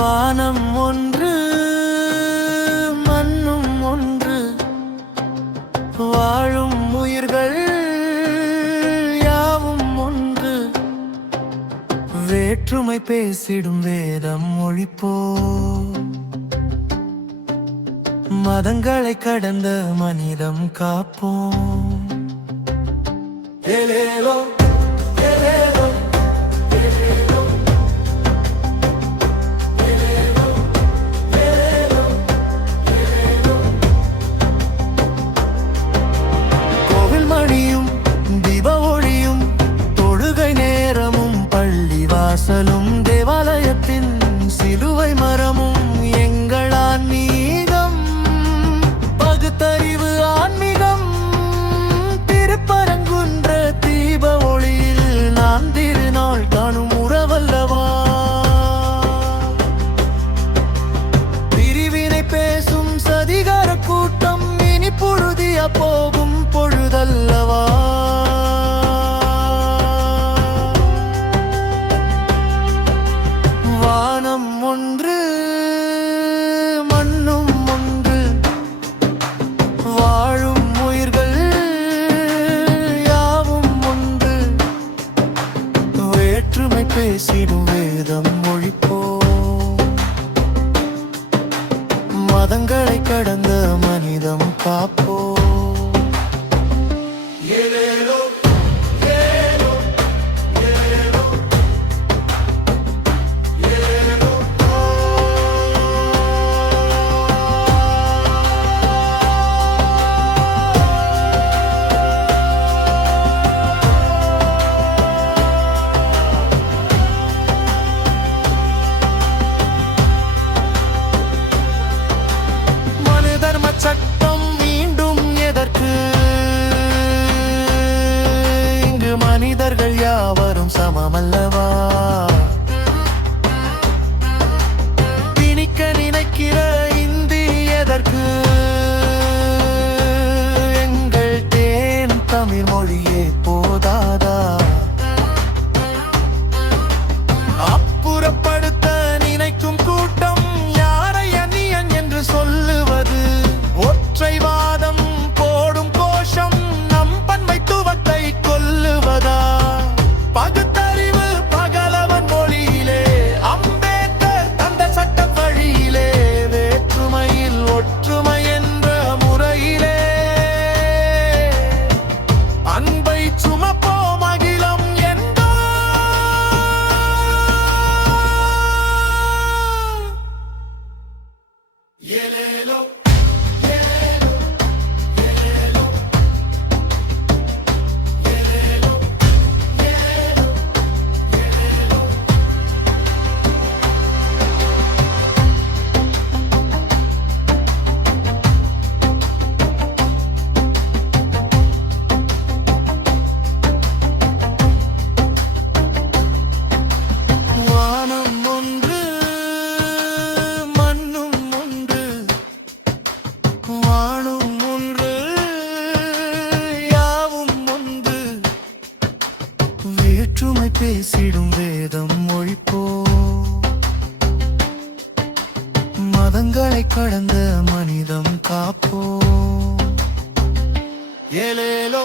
வானம் ஒன்று மண்ணும் ஒன்று, வாழும் உயிர்கள் யாவும் ஒன்று. வேற்றுமை பேசிடும் வேதம் ஒழிப்போ, மதங்களை கடந்த மனிதம் காப்போம். ஏலேலோ ஏலேலோ ஏலேலோ ஏலேலோ ஏலேலோ ஏலேலோ. கோவில் மணியும் தீப ஒளியும் தொழுகை நேரமும் பள்ளி வாசலும் தேவாலயத்தின் சிலுவை மரமும் எங்கள் ஆன்மீகம். பகுத்தறிவு ஆன்மீகம் திருப்பரங்குன்ற தீப ஒளியில் நான் திருநாள் காணும் உறவல்லவா. பிரிவினை பேசும் சதிகார கூட்டம் இனி புழுதியா போகும் பொழுதல்லவா. வானம் ஒன்று மண்ணும் ஒன்று, வாழும் உயிர்கள் யாவும் ஒன்று. வேற்றுமை பேசிடும் வேதம் ஒழிப்போ, மதங்களை கடந்த மனிதம் காப்போ. ஏலேலோ ஏலேலோ ஏலேலோ ஏலேலோ. மனு தர்ம சட்டம் மீண்டும் எதற்கு? இங்கு மனிதர்கள் யாவரும் சமமல்லவா. திணிக்க நினைக்கிற இந்தி எதற்கு? எங்கள் தேன் தமிழ் மொழியே போதாதா? அப்புறப்படுத்த நினைக்கும் கூட்டம் யாரை அந்நியன் என்று சொல்லுவது? ஒற்றைவாதம் போடும் கோஷம் நம் பன்மைத்துவத்தை கொல்லுவதா? பகுத்தறிவு பகலவன் மொழியிலே, அம்பேத்கர் தந்த சட்ட வழியிலே, வேற்றுமையில் ஒற்றுமை என்ற முறையிலே அன்பை சுமப்போம் அகிலம் என்றோ. ஏலேலோ ஏலேலோ ஏலேலோ ஏலேலோ ஏலேலோ ஏலேலோ. வானம் ஒன்று மண்ணும் ஒன்று, வாழும் ஒன்று யாவும் ஒன்று. வேற்றுமை பேசிடும் வேதம் ஒழிப்போ, மதங்களை கடந்த மனிதம் காப்போ. ஏலேலோ